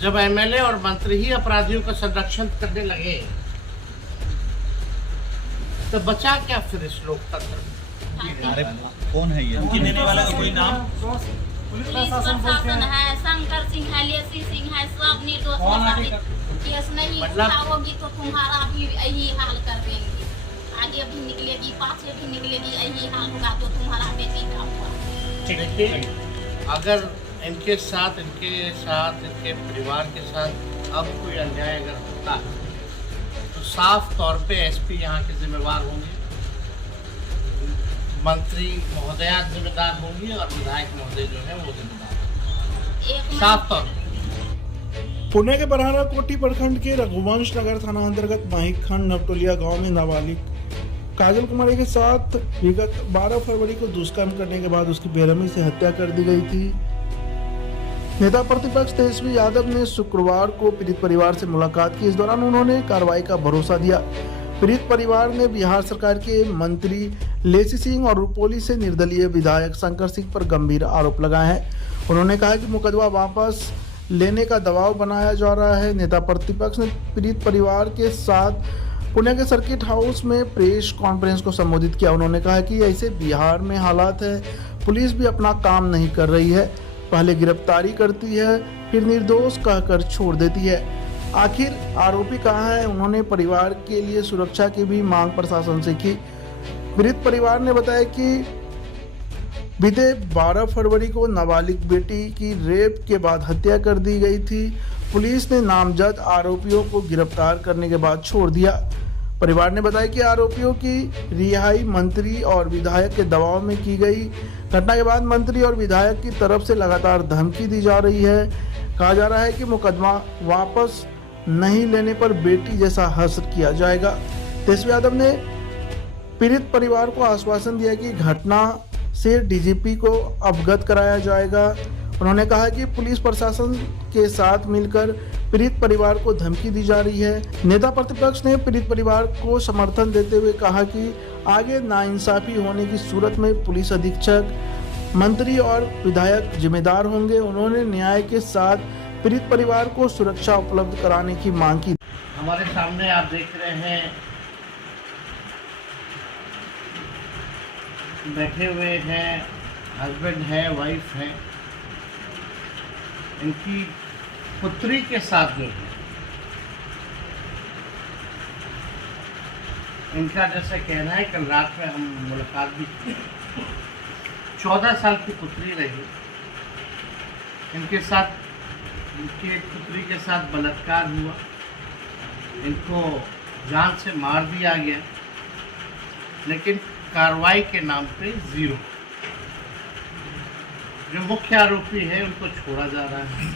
जब एमएलए और मंत्री ही अपराधियों का संरक्षण करने लगे तो बचा क्या फिर इस लोकतंत्र में? अरे कौन है ये? धमकी देने वाला का कोई नाम? पुलिस प्रशासन है, शंकर सिंह है, लेसी सिंह है, सब निर्दोष केस नहीं उठाओगी तो तुम्हारा भी यही हाल कर देंगे। आगे भी निकलेगी, पाछे भी निकलेगी, यही हाल होगा तो तुम्हारा बेटी का हुआ। देखिए, अगर इनके साथ इनके परिवार के साथ अब कोई अन्याय अगर होता है तो साफ तौर पे एसपी यहाँ के जिम्मेवार होंगे, मंत्री महोदया जिम्मेदार होंगी और विधायक महोदय जो है वो जिम्मेदार, साफ तौर पे। पुणे के बरहारा कोठी प्रखंड के रघुवंश नगर थाना अंतर्गत माहिकखंड नवटोलिया गांव में नाबालिग काजल कुमारी के साथ विगत 12 फरवरी को दुष्कर्म करने के बाद उसकी बेरहमी से हत्या कर दी गई थी। नेता प्रतिपक्ष तेजस्वी यादव ने शुक्रवार को पीड़ित परिवार से मुलाकात की। इस दौरान उन्होंने कार्रवाई का भरोसा दिया। पीड़ित परिवार ने बिहार सरकार के मंत्री लेसी सिंह और रुपोली से निर्दलीय विधायक शंकर सिंह पर गंभीर आरोप लगाए हैं। उन्होंने कहा कि मुकदमा वापस लेने का दबाव बनाया जा रहा है। नेता प्रतिपक्ष ने पीड़ित परिवार के साथ पुणे के सर्किट हाउस में प्रेस कॉन्फ्रेंस को संबोधित किया। उन्होंने कहा कि ऐसे बिहार में हालात है, पुलिस भी अपना काम नहीं कर रही है, पहले गिरफ्तारी करती है फिर निर्दोष कहकर छोड़ देती है। आखिर आरोपी कहाँ है? उन्होंने परिवार के लिए सुरक्षा की भी मांग प्रशासन से की। पीड़ित परिवार ने बताया कि बीते 12 फरवरी को नाबालिग बेटी की रेप के बाद हत्या कर दी गई थी। पुलिस ने नामजद आरोपियों को गिरफ्तार करने के बाद छोड़ दिया। परिवार ने बताया कि आरोपियों की रिहाई मंत्री और विधायक के दबाव में की गई। घटना के बाद मंत्री और विधायक की तरफ से लगातार धमकी दी जा रही है। कहा जा रहा है कि मुकदमा वापस नहीं लेने पर बेटी जैसा हश्र किया जाएगा। तेजस्वी यादव ने पीड़ित परिवार को आश्वासन दिया कि घटना से डीजीपी को अवगत कराया जाएगा। उन्होंने कहा कि पुलिस प्रशासन के साथ मिलकर पीड़ित परिवार को धमकी दी जा रही है। नेता प्रतिपक्ष ने पीड़ित परिवार को समर्थन देते हुए कहा कि आगे नाइंसाफी होने की सूरत में पुलिस अधीक्षक, मंत्री और विधायक जिम्मेदार होंगे। उन्होंने न्याय के साथ पीड़ित परिवार को सुरक्षा उपलब्ध कराने की मांग की। हमारे सामने आप देख रहे हैं बैठे हुए हैं, हस्बैंड है, वाइफ है, इनकी पुत्री के साथ जो है इनका जैसे कहना है, कल रात में हम मुलाकात भी की। 14 साल की पुत्री रही, इनके साथ इनके पुत्री के साथ बलात्कार हुआ, इनको जान से मार दिया गया, लेकिन कार्रवाई के नाम पे जीरो। जो मुख्य आरोपी है उनको छोड़ा जा रहा है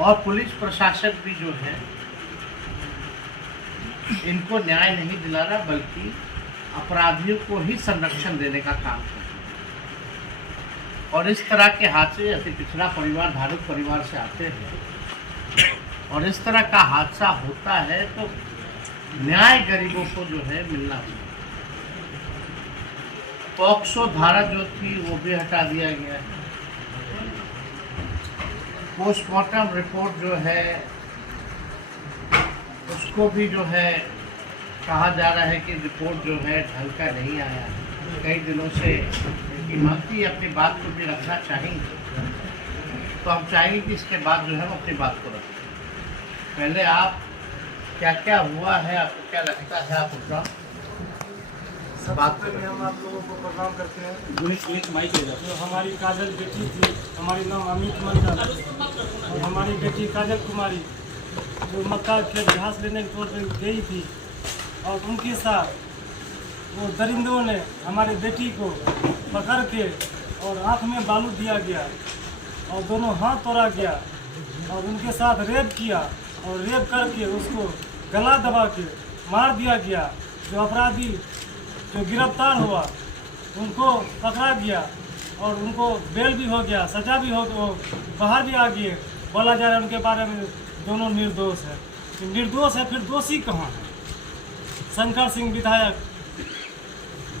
और पुलिस प्रशासन भी जो है इनको न्याय नहीं दिला रहा, बल्कि अपराधियों को ही संरक्षण देने का काम कर रहा है। और इस तरह के हादसे अति पिछड़ा परिवार, धार्मिक परिवार से आते हैं और इस तरह का हादसा होता है तो न्याय गरीबों को जो है मिलना चाहिए। पॉक्सो धारा जो थी वो भी हटा दिया गया है। पोस्टमार्टम रिपोर्ट जो है उसको भी जो है कहा जा रहा है कि रिपोर्ट जो है ढंग का नहीं आया है। कई दिनों से मंत्री अपनी बात को भी रखना चाहेंगे, तो हम चाहेंगे कि इसके बाद जो है हम अपनी बात को रखें। पहले आप क्या क्या हुआ है, आपको क्या लगता है, आप अपना बात करें। हम आप लोगों को प्रणाम करते हैं। जो हमारी काजल बेटी थी, हमारी नाम अमित मंडल और हमारी बेटी काजल कुमारी जो मक्का खेत घास लेने के तौर पर गई थी और उनके साथ वो दरिंदों ने हमारी बेटी को पकड़ के और आँख में बालू दिया गया और दोनों हाथ तोड़ा गया और उनके साथ रेप किया और रेप करके उसको गला दबा के मार दिया गया। जो अपराधी जो गिरफ्तार हुआ उनको पकड़ा गया और उनको बेल भी हो गया, सजा भी हो, बाहर भी आ गए। बोला जा रहा है उनके बारे में दोनों निर्दोष है। निर्दोष है फिर दोषी कहाँ है? शंकर सिंह विधायक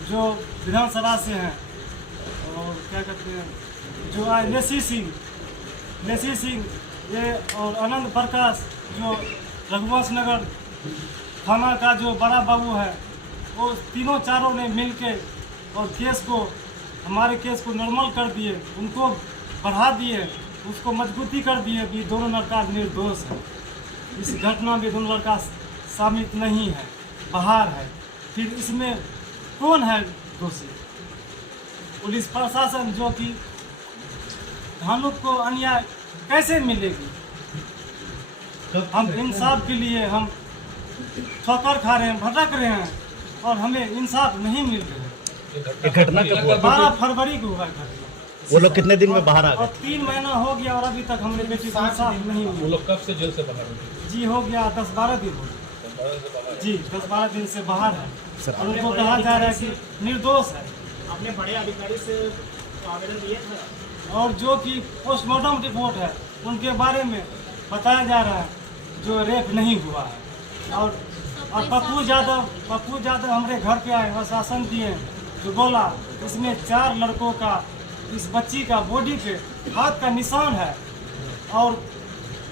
जो विधानसभा से हैं और क्या कहते हैं जो आज लेसी सिंह लेसी सिंह ये और आनंद प्रकाश जो रघुवंश नगर थाना का जो बड़ा बाबू है, वो तीनों चारों ने मिलके और केस को, हमारे केस को नॉर्मल कर दिए, उनको बढ़ा दिए, उसको मजबूती कर दिए कि दोनों लड़का निर्दोष है। इस घटना में दोनों लड़का शामिल नहीं है, बाहर है। फिर इसमें कौन है दोषी? पुलिस प्रशासन, जो कि धानुक को अन्याय कैसे मिलेगी? हम इंसाफ के लिए हम ठोकर खा रहे हैं, भटक रहे हैं और हमें इंसाफ नहीं मिल रहा है। ये घटना कब हुआ? 12 फरवरी को हुआ घटना। वो लोग कितने दिन में बाहर आ और गए? 3 महीना हो गया और अभी तक हमारे बेटी को इंसाफ नहीं वो मिला। लोग कब से जेल से बाहर हुए? जी हो गया 10-12 दिन हो गया। जी 10-12 दिन से बाहर है और उनको कहा जा रहा है कि निर्दोष है। आपने बड़े अधिकारी से आवेदन दिए थे? और जो कि पोस्टमार्टम रिपोर्ट है उनके बारे में बताया जा रहा है जो रेप नहीं हुआ है। और पप्पू यादव हमारे घर पे आए, आश्वासन दिए, जो बोला इसमें 4 लड़कों का, इस बच्ची का बॉडी पे हाथ का निशान है और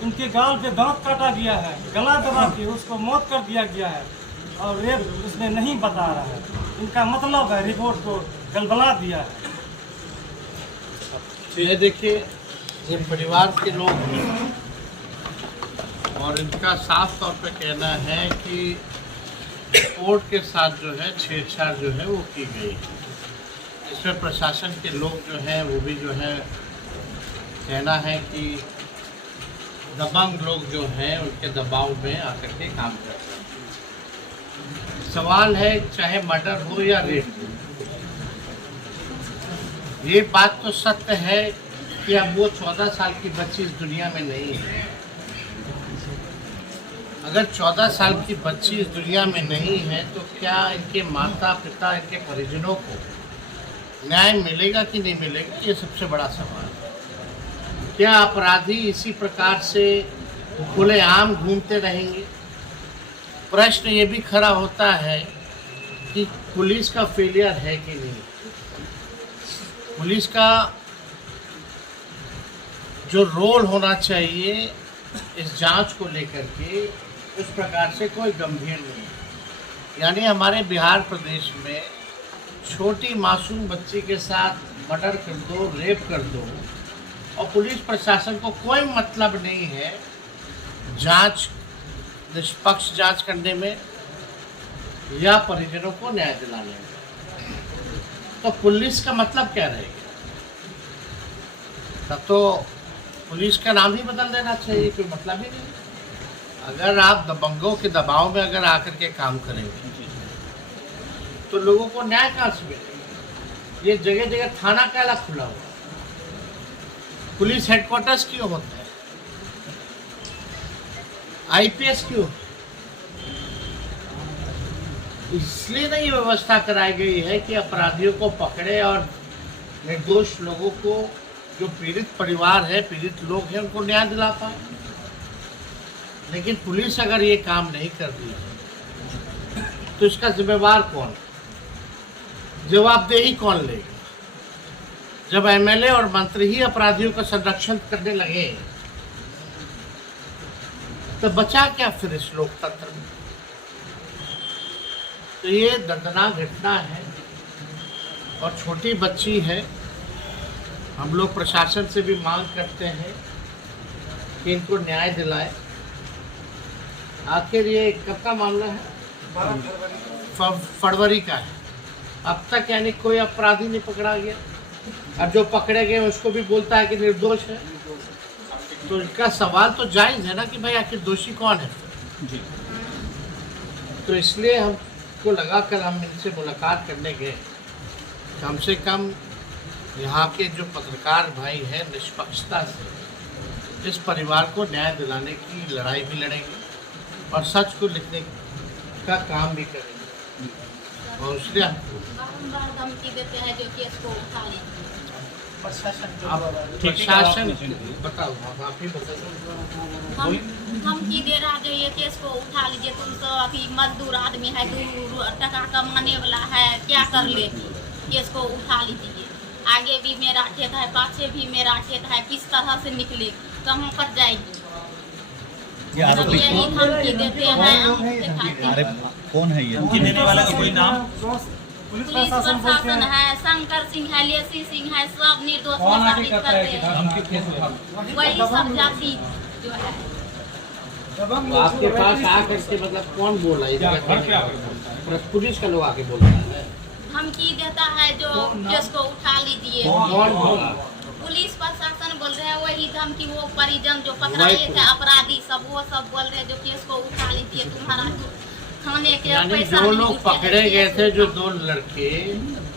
उनके गाल पे दांत काटा गया है, गला दबा के उसको मौत कर दिया गया है और रेप उसमें नहीं बता रहा है। इनका मतलब है रिपोर्ट को गलबला दिया है। ये देखिए, ये परिवार के लोग हैं और इनका साफ तौर पे कहना है कि कोर्ट के साथ जो है छेड़छाड़ जो है वो की गई। इसमें प्रशासन के लोग जो हैं वो भी जो है कहना है कि दबंग लोग जो हैं उनके दबाव में आकर के काम करते हैं। सवाल है चाहे मर्डर हो या रेप हो, ये बात तो सत्य है कि अब वो 14 साल की बच्ची इस दुनिया में नहीं है। अगर 14 साल की बच्ची इस दुनिया में नहीं है तो क्या इनके माता पिता, इनके परिजनों को न्याय मिलेगा कि नहीं मिलेगा, ये सबसे बड़ा सवाल है। क्या अपराधी इसी प्रकार से खुलेआम घूमते रहेंगे? प्रश्न ये भी खड़ा होता है कि पुलिस का फेलियर है कि नहीं। पुलिस का जो रोल होना चाहिए इस जांच को लेकर के, उस प्रकार से कोई गंभीर नहीं है। यानी हमारे बिहार प्रदेश में छोटी मासूम बच्ची के साथ मर्डर कर दो, रेप कर दो और पुलिस प्रशासन को कोई मतलब नहीं है जांच, निष्पक्ष जांच करने में या परिजनों को न्याय दिलाने में। तो पुलिस का मतलब क्या रहेगा? तब तो पुलिस का नाम ही बदल देना चाहिए, कोई मतलब ही नहीं। अगर आप दबंगों के दबाव में अगर आकर के काम करेंगे तो लोगों को न्याय कहाँ से मिलेगा? ये जगह जगह थाना काला खुला हुआ, पुलिस हेडक्वार्टर्स क्यों होते हैं, आईपीएस क्यों? इसलिए नहीं व्यवस्था कराई गई है कि अपराधियों को पकड़े और निर्दोष लोगों को, जो पीड़ित परिवार है, पीड़ित लोग हैं, उनको न्याय दिला पाए। लेकिन पुलिस अगर ये काम नहीं कर रही है तो इसका जिम्मेवार कौन? जवाबदेही कौन लेगा? जब एमएलए और मंत्री ही अपराधियों का संरक्षण करने लगे तो बचा क्या फिर इस लोकतंत्र में? तो ये दर्दनाक घटना है और छोटी बच्ची है। हम लोग प्रशासन से भी मांग करते हैं कि इनको न्याय दिलाए। आखिर ये कब का मामला है? 12 फरवरी का है। अब तक यानी कोई अपराधी नहीं पकड़ा गया। अब जो पकड़े गए उसको भी बोलता है कि निर्दोष है। तो इनका सवाल तो जायज़ है ना कि भाई आखिर दोषी कौन है जी। तो इसलिए हमको लगा कर हम इनसे मुलाकात करने गए, कम से कम यहाँ के जो पत्रकार भाई हैं निष्पक्षता से इस परिवार को न्याय दिलाने की लड़ाई भी लड़ेंगे और सच को लिखने का काम भी करेंगे। और इसलिए बारंबार धमकी देते हैं जो केस को उठा लें। प्रशासन बताओ, आप ही बताओ। धमकी दे रहा जो ये केस को उठा लीजिए, तुम तो अभी मजदूर आदमी है, 2 टका कमाने वाला है, क्या कर लेगी, केस को उठा लीजिए। आगे भी मेरा खेत है, पाछे भी मेरा खेत है, किस तरह से निकलेगी, कहाँ पर जाएगी? ये आरोपी यही धमकी देते हैं, दिखाते अरे हैं। कौन है ये धमकी देने वाला का कोई नाम? पुलिस पुलिस प्रशासन है, शंकर सिंह है, लेसी सिंह है, सब निर्दोष को साबित करते हैं। वही सब जाति जो है। आपके पास आकर के मतलब कौन बोला है? पुलिस का लोग आके बोलता है, धमकी देता है जो केस को उठा लीजिए। कौन बोला? पुलिस प्रशासन बोल रहे हैं, वही धमकी वो परिजन जो पकड़ाए थे अपराधी सब, वो सब बोल रहे हैं जो केस को उठा लीजिए, तुम्हारा खाने के यानी पैसा जो नहीं लोग जुटेगा, पकड़े गए केस थे, जो 2 लड़के,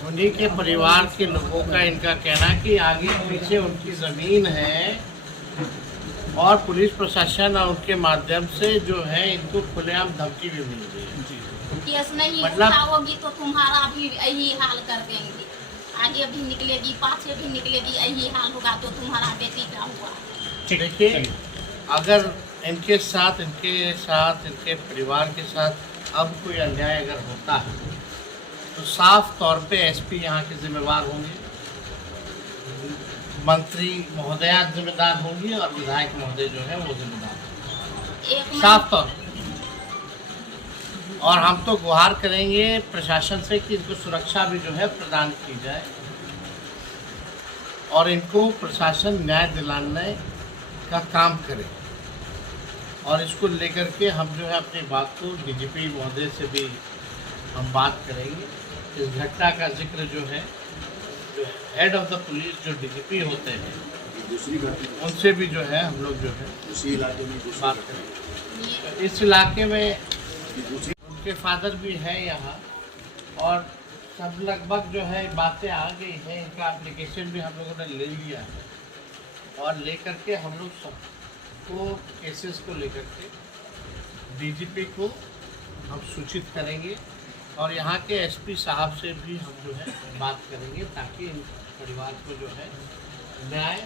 उन्हीं के परिवार के लोगों का इनका कहना कि आगे पीछे उनकी जमीन है और पुलिस प्रशासन और उनके माध्यम से जो है इनको खुलेआम धमकी भी मिल रही है। केस नहीं मतलब- उठाओगी तो तुम्हारा भी यही हाल कर देंगे, आगे भी निकलेगी, पाछे भी निकलेगी, यही हाल होगा तो तुम्हारा बेटी का हुआ। देखिए, अगर इनके साथ इनके परिवार के साथ अब कोई अन्याय अगर होता है तो साफ तौर पे एसपी यहाँ के जिम्मेवार होंगे, मंत्री महोदया जिम्मेदार होंगी और विधायक महोदय जो है वो जिम्मेदार होंगे, एक साफ तौर पे। और हम तो गुहार करेंगे प्रशासन से कि इनको सुरक्षा भी जो है प्रदान की जाए और इनको प्रशासन न्याय दिलाने का काम करे। और इसको लेकर के हम जो है अपनी बात को डीजीपी महोदय से भी हम बात करेंगे। इस घटना का जिक्र जो है, जो हेड ऑफ द पुलिस जो डीजीपी होते हैं उनसे भी जो है हम लोग जो है बात करेंगे। इस इलाके में उनके फादर भी हैं यहाँ और सब लगभग जो है बातें आ गई हैं, इनका एप्लीकेशन भी हम लोगों ने ले लिया है और लेकर के हम लोग सबको केसेस को लेकर के डीजीपी को हम सूचित करेंगे और यहाँ के एसपी साहब से भी हम जो है बात करेंगे ताकि इन परिवार को जो है न्याय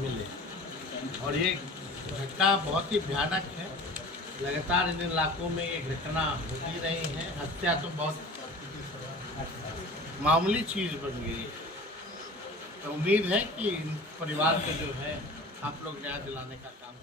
मिले। और ये घटना बहुत ही भयानक है, लगातार इन इलाकों में ये घटना होती रही है। हत्या तो बहुत मामूली चीज़ बन गई है, तो उम्मीद है कि इन परिवार को जो है आप लोग न्याय दिलाने का काम